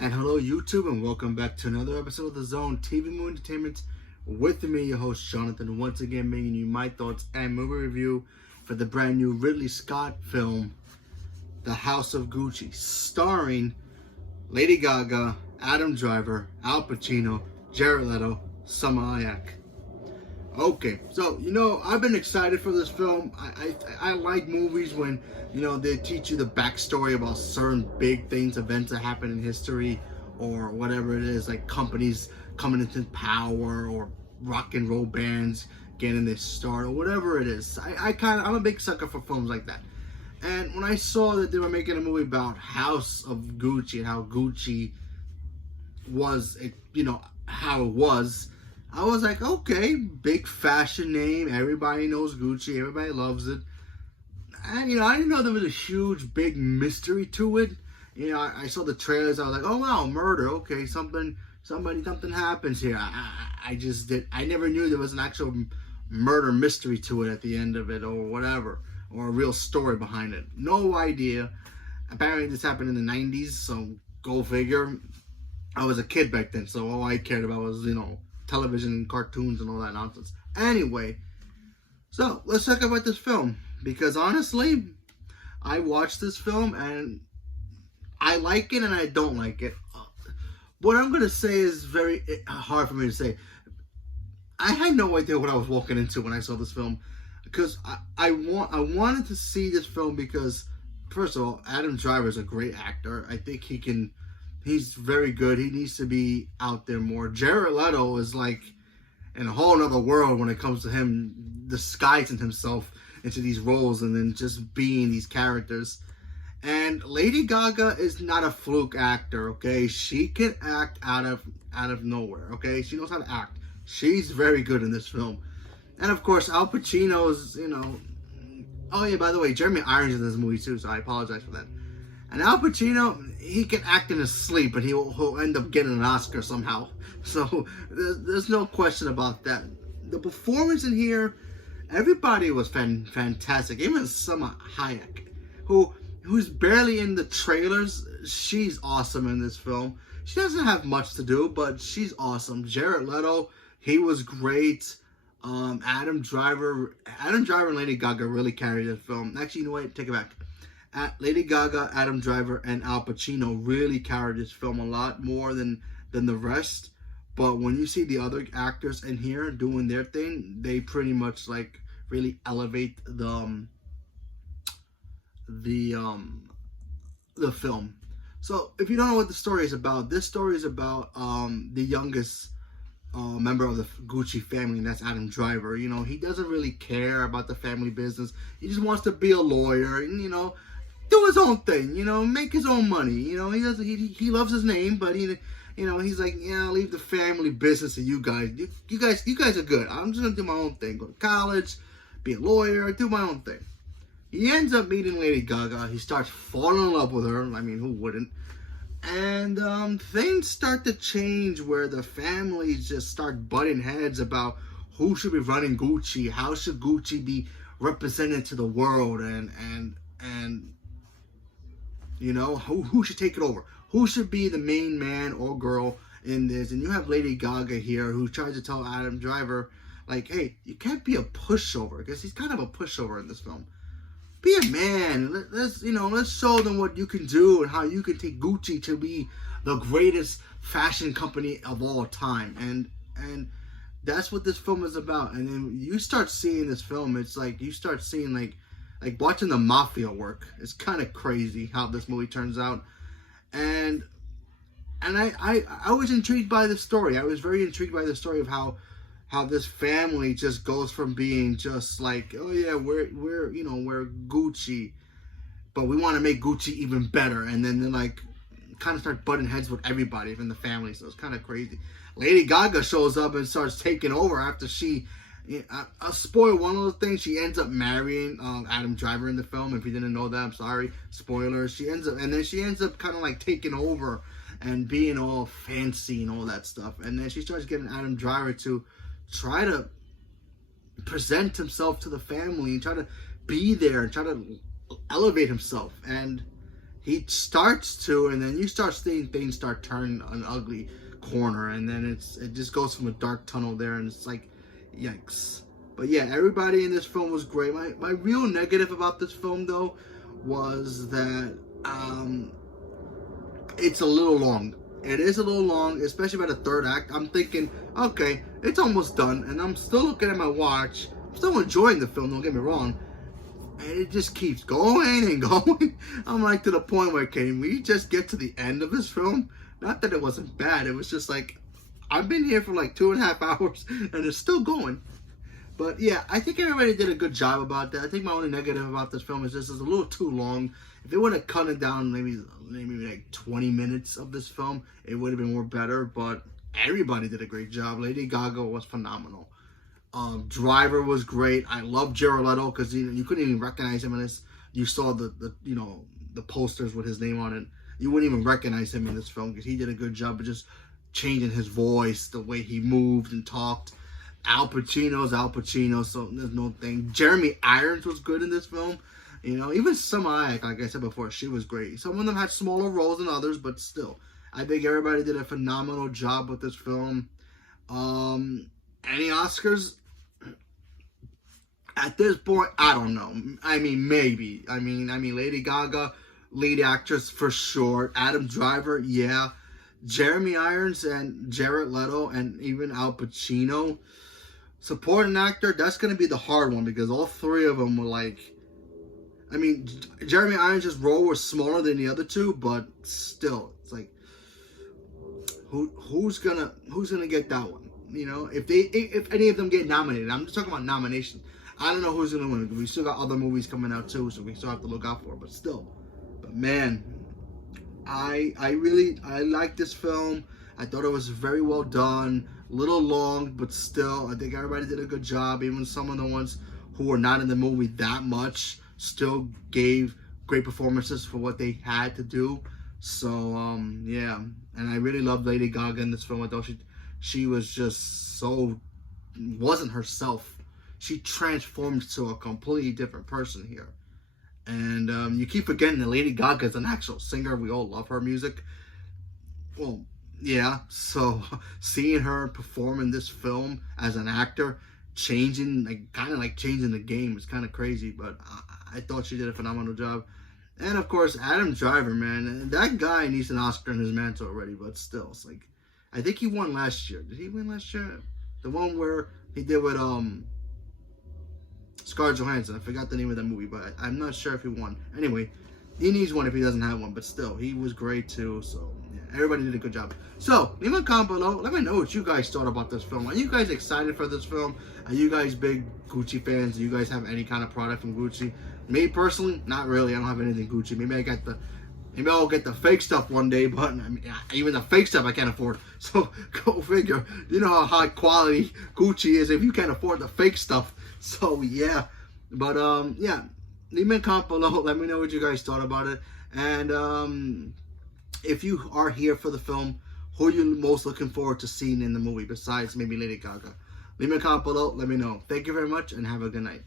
And hello, YouTube, and welcome back to another episode of The Zone TV Movie Entertainment with me, your host, Jonathan, once again bringing you my thoughts and movie review for the brand new Ridley Scott film, The House of Gucci, starring Lady Gaga, Adam Driver, Al Pacino, Jared Leto, Salma Hayek. Okay, so I've been excited for this film. I like movies when they teach you the backstory about certain big things, events that happen in history, or whatever it is, like companies coming into power, or rock and roll bands getting their start, or whatever it is. I'm a big sucker for films like that. And when I saw that they were making a movie about House of Gucci and how Gucci was, how it was. I was like, okay, big fashion name. Everybody knows Gucci. Everybody loves it. And, I didn't know there was a huge, big mystery to it. I saw the trailers. I was like, oh, wow, murder. Okay, something happens here. I never knew there was an actual murder mystery to it at the end of it or whatever. Or a real story behind it. No idea. Apparently this happened in the 90s, so go figure. I was a kid back then, so all I cared about was, television and cartoons and all that nonsense. Anyway, so let's talk about this film, because honestly, I watched this film and I like it and I don't like it. What I'm going to say is very hard for me to say. I had no idea what I was walking into when I saw this film, because I wanted to see this film because, first of all, Adam Driver is a great actor. I think he's very good. He needs to be out there more. Jared Leto is like in a whole other world when it comes to him disguising himself into these roles and then just being these characters. And Lady Gaga is not a fluke actor, okay? She can act out of nowhere, okay? She knows how to act. She's very good in this film. And of course, Al Pacino's, oh yeah, by the way, Jeremy Irons is in this movie too, so I apologize for that. And Al Pacino, he can act in his sleep, and he'll end up getting an Oscar somehow. So there's no question about that. The performance in here, everybody was fantastic. Even Salma Hayek, who's barely in the trailers. She's awesome in this film. She doesn't have much to do, but she's awesome. Jared Leto, he was great. Adam Driver and Lady Gaga really carried the film. Actually, you know what? Take it back. Lady Gaga, Adam Driver, and Al Pacino really carried this film a lot more than the rest. But when you see the other actors in here doing their thing, they pretty much like really elevate the film. So if you don't know what the story is about, this story is about the youngest member of the Gucci family, and that's Adam Driver. He doesn't really care about the family business. He just wants to be a lawyer and do his own thing, make his own money. He loves his name, but he's like, I'll leave the family business to you guys. You guys are good. I'm just gonna do my own thing. Go to college, be a lawyer, do my own thing. He ends up meeting Lady Gaga. He starts falling in love with her. I mean, who wouldn't? And things start to change where the families just start butting heads about who should be running Gucci, how should Gucci be represented to the world, and who should take it over? Who should be the main man or girl in this? And you have Lady Gaga here who tries to tell Adam Driver, like, hey, you can't be a pushover, because he's kind of a pushover in this film. Be a man. Let's show them what you can do and how you can take Gucci to be the greatest fashion company of all time. And that's what this film is about. And then you start seeing this film, it's like you start seeing like watching the mafia work. It's kind of crazy how this movie turns out. And I was intrigued by the story. I was very intrigued by the story of how this family just goes from being just like, oh yeah, we're Gucci, but we want to make Gucci even better. And then they like kind of start butting heads with everybody in the family. So it's kind of crazy. Lady Gaga shows up and starts taking over after she, I'll spoil one of the things. She ends up marrying Adam Driver in the film. If you didn't know that, I'm sorry. Spoilers. She ends up kind of like taking over and being all fancy and all that stuff. And then she starts getting Adam Driver to try to present himself to the family and try to be there and try to elevate himself. And he starts to, and then you start seeing things start turning an ugly corner, and then it just goes from a dark tunnel there, and it's like, yikes. But yeah, everybody in this film was great. My real negative about this film, though, was that it's a little long. It is a little long, especially by the third act. I'm thinking, okay, it's almost done, and I'm still looking at my watch. I'm still enjoying the film, don't get me wrong. And it just keeps going and going. I'm like, to the point where, can we just get to the end of this film? Not that it wasn't bad. It was just like, I've been here for like 2.5 hours, and it's still going. But yeah, I think everybody did a good job about that. I think my only negative about this film is just it's a little too long. If they would have cut it down maybe like 20 minutes of this film, it would have been more better. But everybody did a great job. Lady Gaga was phenomenal. Driver was great. I love Jared Leto because you couldn't even recognize him in this. You saw the posters with his name on it. You wouldn't even recognize him in this film because he did a good job of just changing his voice, the way he moved and talked. Al Pacino's Al Pacino, so there's no thing. Jeremy Irons was good in this film. Even Salma Hayek, like I said before, she was great. Some of them had smaller roles than others, but still, I think everybody did a phenomenal job with this film. Any Oscars? At this point, I don't know. I mean, maybe. I mean, Lady Gaga, lead actress for sure. Adam Driver, yeah. Jeremy Irons and Jared Leto and even Al Pacino. Supporting actor, that's going to be the hard one because all three of them were like... I mean, Jeremy Irons' role was smaller than the other two, but still, it's like, who's gonna get that one? If any of them get nominated, I'm just talking about nominations. I don't know who's gonna win. We still got other movies coming out too, so we still have to look out for it. But man, I like this film. I thought it was very well done. A little long, but still, I think everybody did a good job. Even some of the ones who were not in the movie that much still gave great performances for what they had to do. So, yeah. And I really loved Lady Gaga in this film. I thought she was just wasn't herself. She transformed to a completely different person here. And you keep forgetting that Lady Gaga is an actual singer. We all love her music. Well, yeah. So seeing her perform in this film as an actor, changing the game is kind of crazy. But I thought she did a phenomenal job. And of course, Adam Driver, man, that guy needs an Oscar in his mantle already. But still, it's like, I think he won last year. Did he win last year? The one where he did with Scarlett Johansson. I forgot the name of that movie, but I'm not sure if he won. Anyway, he needs one if he doesn't have one, but still, he was great too. So yeah, everybody did a good job. So leave a comment below. Let me know what you guys thought about this film. Are you guys excited for this film? Are you guys big Gucci fans? Do you guys have any kind of product from Gucci? Me personally, not really. I don't have anything Gucci. Maybe I'll get the fake stuff one day, but I mean, even the fake stuff I can't afford. So go figure. You know how high quality Gucci is if you can't afford the fake stuff. So yeah, but yeah, leave me a comment below. Let me know what you guys thought about it. And if you are here for the film, who are you most looking forward to seeing in the movie besides maybe Lady Gaga? Leave me a comment below. Let me know. Thank you very much and have a good night.